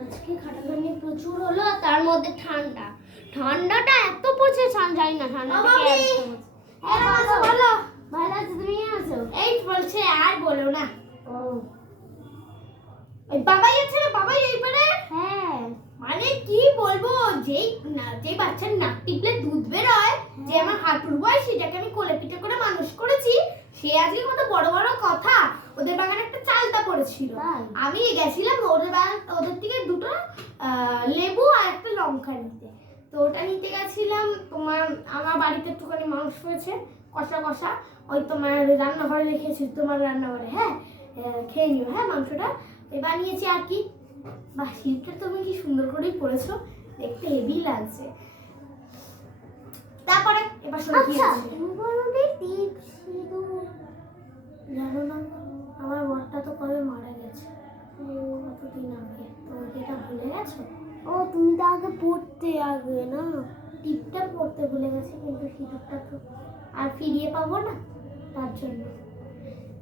আজকে খাটাখাটনি প্রচুর হলো, তার মধ্যে ঠান্ডাটা এত পড়ছে, জানি না ঠান্ডা থেকে বলো। ভালো আছো, তুমি আছো? এই বলছে আর বলো না। ও এই বাবাই আছে না, বাবাই এইবারে। হ্যাঁ মানে কি বলবো, যেই বাচ্চার নাক টিপলে দুধ বেরোয়, যে আমার হাঁটুর বয়সী, যাকে আমি কোলে পিঠে করে মানুষ করেছি, সে আজকে কত বড় বড় কথা। ওদের বাগানে একটা চালতা পড়েছিল, আমি গেছিলাম ওদের থেকে দুটো লেবু আর একটা লঙ্কা নিতে। তো ওটা নিতে গেছিলাম, তোমার আমার বাড়িতে একটুখানি মাংস হয়েছে কষা কষা, ওই তোমার রান্নাঘরে রেখেছি, তোমার রান্নাঘরে। হ্যাঁ খেয়ে নিও, হ্যাঁ মাংসটা বানিয়েছি আর কি। বাহ, শীতটা তুমি কি সুন্দর করেই পরেছো, দেখতে হেভি লাগছে। তারপরে এবার শোনো কি আছে। তুমি বলবে টিপ শুধু জানো না, আমার বরটা তো কবে মারা গেছে, কতদিন আগে, তুমি কি এটা ভুলে গেছো? ও তুমি তো আগে পড়তে আগে না, টিপটা পড়তে ভুলে গেছে, কিন্তু সিঁদুরটা তো আর ফিরিয়ে পাবো না, তার জন্য।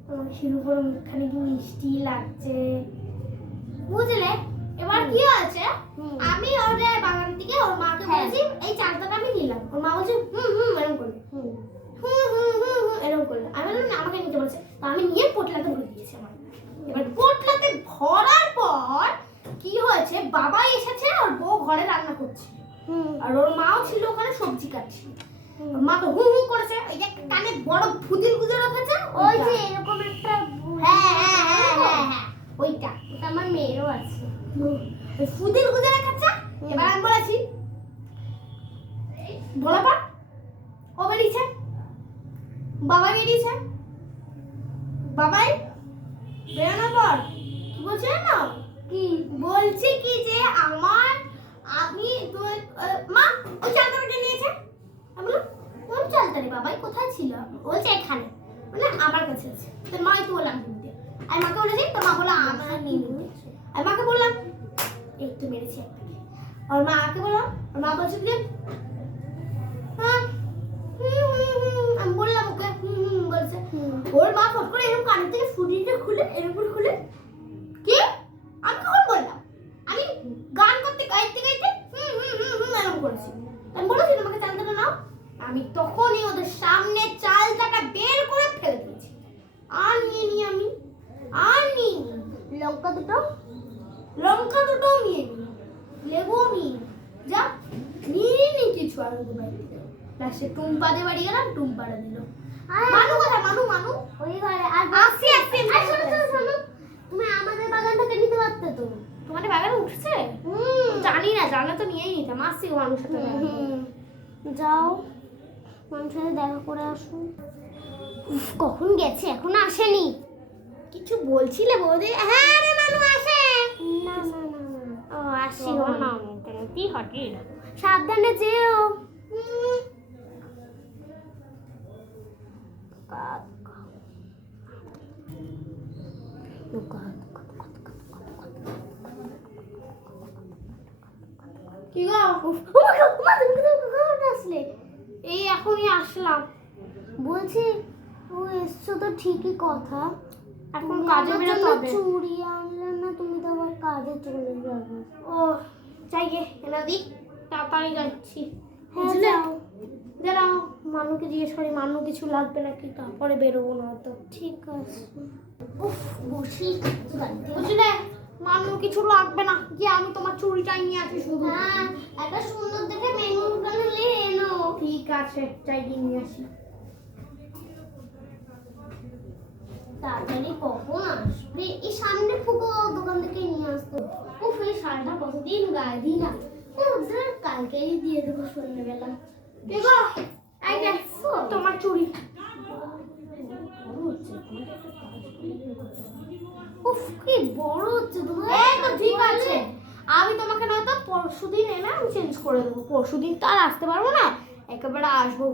তোমার সিঁদুর পরে মুখখানে কি মিষ্টি লাগছে, বুঝলে? এবার কি হয়েছে, আমি ওদের বাগান থেকে ওর মাকে বলেছি এই চালটাটা আমি নিলাম, ওর মা বলছে এরকম করবে, এরকম করলো। আমি বললাম না, আমাকে নিতে বলছে, তো আমি নিয়ে পোটলাতে ভরে দিয়েছি আমার। এবার পোটলাতে ভরার পর কি হয়েছে, বাবা এসেছে, ওর বউ ঘরে রান্না করছে, আর ওর মাও ছিল ওখানে সবজি কাটছিল। মা তো করেছে, ওই যে কানে বড় ফুদির গুজে রেখেছে, ওই যে এরকম একটা, হ্যাঁ ওইটা আমার মেয়েরও আছে, ওই ফুদির গুজে রেখেছে। এবার আমি বলেছি বলাবা, ও বেরিয়েছে, বাবা বেরিয়েছে, বাবাই বেরানোর পর কি বলছে না, কি বলছে কি যে আমি মা ওই চালটা নিয়েছে। আমি বললাম কোন চালটা রে বাবাই, কোথায় ছিল? বলছে এখানে, মানে আমার কাছে আছে। তোর মাই তো বললাম কিনতে, আর মাকে বলেছি, তোর মা বললো আমার নিয়ে নিতে। আর মাকে বললাম এই তো মেরেছি একটাকে, আর মাকে বললাম, আর মা বলছে যে আমি বললাম ওকে বলছে, ওর মা ফট করে এরকম কানের থেকে ফুটিটা খুলে এরকম খুলে, কি আমি কখন বললাম, আমি গান করতে গাইতে গাইতে এরকম করেছি। আমি বলেছি তোমাকে চালটাটা নাও, আমি তখনই ওদের সামনে চালটাটা বের করে ফেলে দিয়েছি, আর নিয়ে নি আমি, আর নিয়ে লঙ্কা দুটো নিয়ে নি, লেবু নিয়ে যা নিয়ে নি কিছু, আর ওদের বাড়ি লাস্টে টুম্পাদের বাড়ি গেলাম, টুম্পারা দিল। মানু কোথায়, মানু ওই ঘরে। আর আসি শোনো, তুমি আমাদের বাগানটাকে নিতে পারতে তো। তোমাদের বাগানে উঠছে? জানি না, জানা তো নিয়েই নিতাম। আসছি মানুষের সাথে যাও, মানুষের সাথে দেখা করে আসো। কখন গেছে, এখন আসেনি। কিছু বলছিলে বৌদি? হ্যাঁ রে মানু আসে না। ও আসি না, কি হটে, সাবধানে যেও। কি গো, আসলে এই এখনই আসলাম। বলছি ও এসছো তো ঠিকই কথা, এখন কাজে বেরোতে হবে। চুড়ি আনলে না, তুমি তো আবার কাজে চলে যাবে। ও যাই গে, এনে দি, তাড়াতাড়ি যাচ্ছি। হ্যাঁ যাও, দাঁড়াও মানুকে জিজ্ঞেস করি, মানু কিছু লাগবে নাকি, তারপরে বেরোবো না তো। ঠিক আছে। উফ বসি, বুঝলে মানু কিছু লাগবে না, যে আমি তোমার চুড়িটাই নিয়ে আসি শুধু। হ্যাঁ একটা সুন্দর দেখে মেনুর দোকানে নিয়ে এনো। ঠিক আছে, চাই নিয়ে আসি। তাড়াতাড়ি কখন আসবে, এই সামনে ফুকো দোকান থেকে নিয়ে আসতো। উফ এই শাড়িটা কতদিন গায়ে দিই না, কালকেই দিয়ে দেবো সন্ধ্যেবেলা। দেখো এই দেখো তোমার চুড়ি। উফ কি বড় হচ্ছে তোমার। এই তো ঠিক আছে, আমি তোমাকে না তো পরশুদিন এনে আমি চেঞ্জ করে দেবো। পরশুদিন তো আর আসতে পারবো না, একেবারে আসবো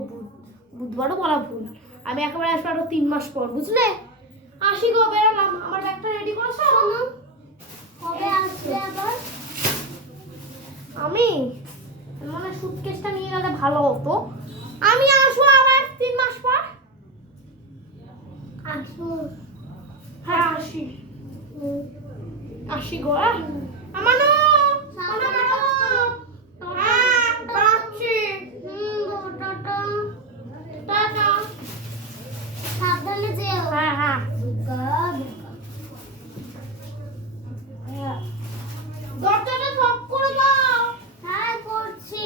বুধবারও বলা ভুল, আমি একেবারে আসবো আরো 3 মাস পর, বুঝলে? আসি গো, বেরোলাম। আমার ব্যাগটা রেডি করেছো? কবে আসবে আবার? আমি মানে সুটকেসটা নিয়ে গেলে ভালো হতো। আমি আসবো আবার 3 মাস পর। আসো। হ্যাঁ আসি। আসি। আসি গো। আমানো সাবধানে যেও। হ্যাঁ হ্যাঁ দরজাটা লক করে দাও। হ্যাঁ করছি।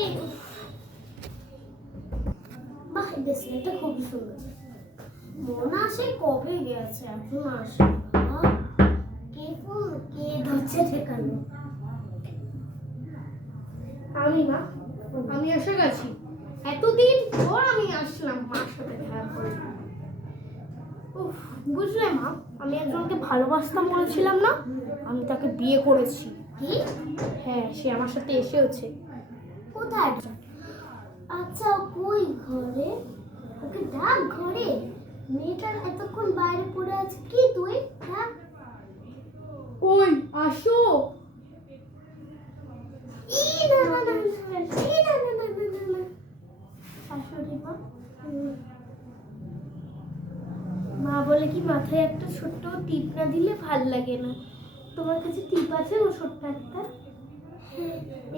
বাহ বিছানাটা খুব সুন্দর। মনে আসে কবে গেছে এখন আসে। কে দরজা ঠেকানো? আমি এসে গেছি। এতদিন পর আমি আসলাম মার সাথে দেখা করে। বুঝলে মা, আমি একজনকে ভালোবাসতাম বলেছিলাম না, আমি তাকে বিয়ে করেছি। কি? হ্যাঁ, সে আমার সাথে এসেওছে। কোথায়? আচ্ছা কই ঘরে? ওকে ডাক ঘরে। মেয়েটার এতক্ষণ বাইরে পড়ে আছে কি তুই? ডাক। কই আসো। মা বলে কি মাথায় একটা ছোট্ট টিপ না দিলে ভাল লাগে না। তোমার কাছে টিপ আছে ও ছোট্ট একটা?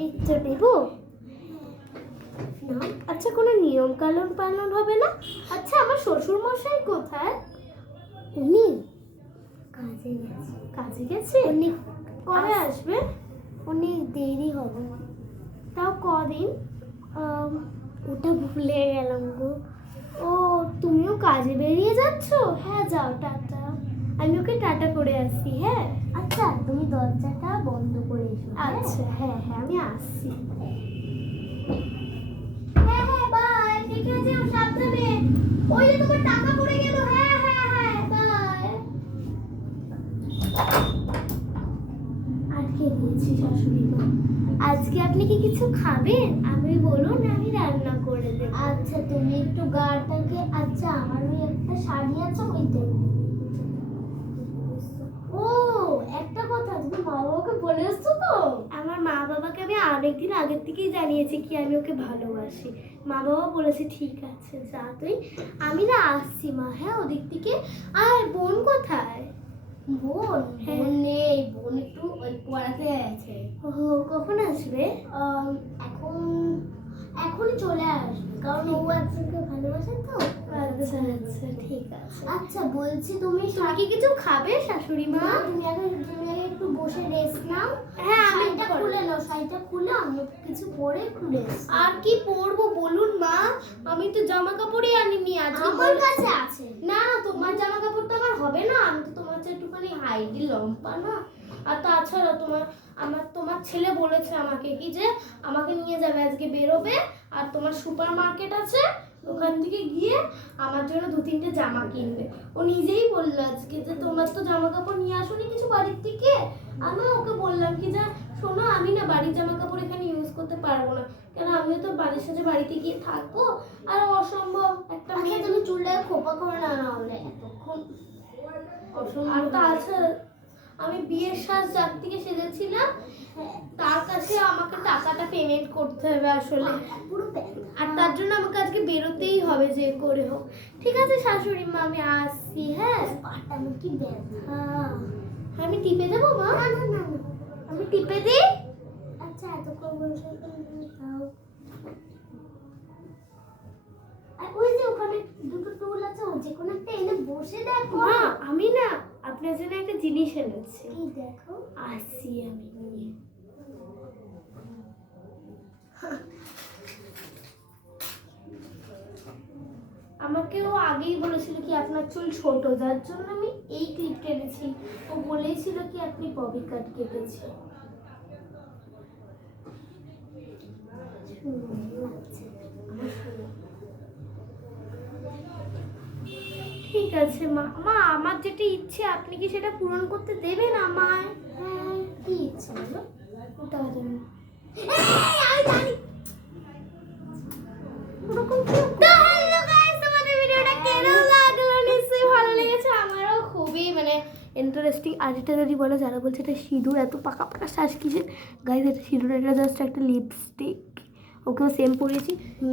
এই তো দেবো না। আচ্ছা কোনো নিয়ম কানুন পালন হবে না? আচ্ছা আমার শ্বশুর মশাই কোথায়? উনি কাজে গেছে। কাজে গেছে? উনি কবে আসবে? অনেক দেরি হবে। তাও কদিন? ওটা ভুলে গেলাম গো। ও তুমিও কাজে বেরিয়ে যাচ্ছ? হ্যাঁ যাও, টাটা। আমি ওকে টাটা করে আসি। হ্যাঁ আচ্ছা তুমি দরজাটা বন্ধ করে এসো। আচ্ছা হ্যাঁ হ্যাঁ আমি আসছি। হ্যাঁ হ্যাঁ বাই। ঠিক আছে সাবধানে। ওই যে তোমার টাকা পড়ে গেল। হ্যাঁ হ্যাঁ হ্যাঁ বাই। আটকে দিয়েছি শাশুড়ি মা। আজকে আপনি কি কিছু খাবেন? আমি বলুন আমি রান্না করে দেব। আচ্ছা তুমি একটু গাটাকে। আচ্ছা আমার ওই একটা শাড়ি আছে ওইতে। ও একটা কথা, তুমি মা বাবাকে বলে এসছো তো? আমার মা বাবাকে আমি অনেকদিন আগের থেকেই জানিয়েছি কি আমি ওকে ভালোবাসি। মা বাবা বলেছে ঠিক আছে যা তুই। আমি না আসছি মা। হ্যাঁ ওদিক থেকে। আর বোন কোথায়? বোন নেই। বোন একটু ওই পড়াতে আছে। ও কখন আসবে? এখনই চলে আসবে কারণ ও একজনকে ভালোবাসে তো। আচ্ছা আচ্ছা ঠিক আছে। আচ্ছা বলছি তুমি কি কিছু খাবে শাশুড়ি মা? তুমি আগে একটু বসে রেস্ট নাও। হ্যাঁ শাড়িটা খুলে নাও। শাড়িটা খুলে আমি কিছু পরে খুলে। আর কি পরবো বলুন মা? আমি তো জামা কাপড়ই আনিনি। আজকে আমার কাছে আছে। না না তোমার জামা কাপড় তো আমার হবে না। আমি তো তোমার চেয়ে একটুখানি হাইটি লম্বা না। আর তাছাড়া তোমার ছেলে বলেছে আমাকে কি যে আমাকে নিয়ে যাবে, আজকে বেরোবে আর তোমার সুপার মার্কেট আছে ওখান থেকে গিয়ে আমার জন্য 2-3টে জামা কিনবে। ও নিজেই বললো আজকে যে তোমার তো জামা কাপড় নিয়ে আসোনি কিছু বাড়ির থেকে। আমি ওকে বললাম কি যে শোনো আমি না বাড়ির জামা কাপড় এখানে ইউজ করতে পারবো না, কেন আমিও তো বাড়ির সাথে বাড়িতে গিয়ে থাকবো আর অসম্ভব একটা মেয়ে। তুমি চুলটাকে খোপা করে না নাহলে এতক্ষণ অসম্ভব। আর তাছাড়া আমি বিয়ের সাজ যার থেকে সেজেছিলাম তার কাছে আমাকে টাকাটা পেমেন্ট করতে হবে আসলে। আর তার জন্য আমাকে আজকে বেরোতেই হবে যে করে হোক। ঠিক আছে শাশুড়ি মা আমি আসছি। হ্যাঁ কি ব্যথা। আমি টিপে দেবো মা? না না না আমি টিপে দিই। আচ্ছা এতক্ষণ বলছো দাও। আর ওই যে ওখানে দুটো টুল আছে ও যে কোনো একটা এনে বসে দেখো। না আমি না আপনার জন্য একটা জিনিস এনেছি। কি দেখো? আসছি আমি নিয়ে। আমাকে ও আগেই বলেছিল কি আপনার চুল ছোট যার জন্য আমি এই ক্লিপটা এনেছি। ও বলেছিল কি আপনি ববি কাট কেটেছেন। ঠিক আছে মা। মা আমার যেটা ইচ্ছে আপনি কি সেটা পূরণ করতে দেবেন আমায়? হ্যাঁ কি ইচ্ছে বলো? ওটা দেবেন। আমি জানি ওরকম কি। তো হ্যালো গাইস তোমাদের ভিডিওটা কেমন লাগলো? নিশ্চয়ই ভালো লেগেছে। আমারও খুবই ইন্টারেস্টিং। আর এটা যদি বলো যারা বলছে এটা সিঁদুর এত পাকা পাকা শ্বাস কিসের গাইস, এটা সিঁদুর এটা জাস্ট একটা লিপস্টিক। ওকেও সেম পরিয়েছি।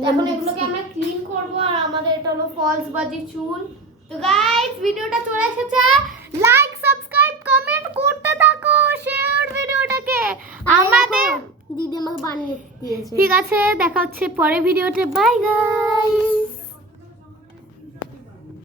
এখন এগুলোকে আমরা ক্লিন করবো আর আমাদের এটা হলো ফলস বাজি চুল। তো গাইস ভিডিওটা চলে এসেছে, লাইক সাবস্ক্রাইব কমেন্ট করতে থাকুন। শেয়ার ভিডিওটাকে আমাদের দিদি আমাকে বানিয়ে দিয়েছে। ঠিক আছে, দেখা হচ্ছে পরের ভিডিওতে। Bye guys.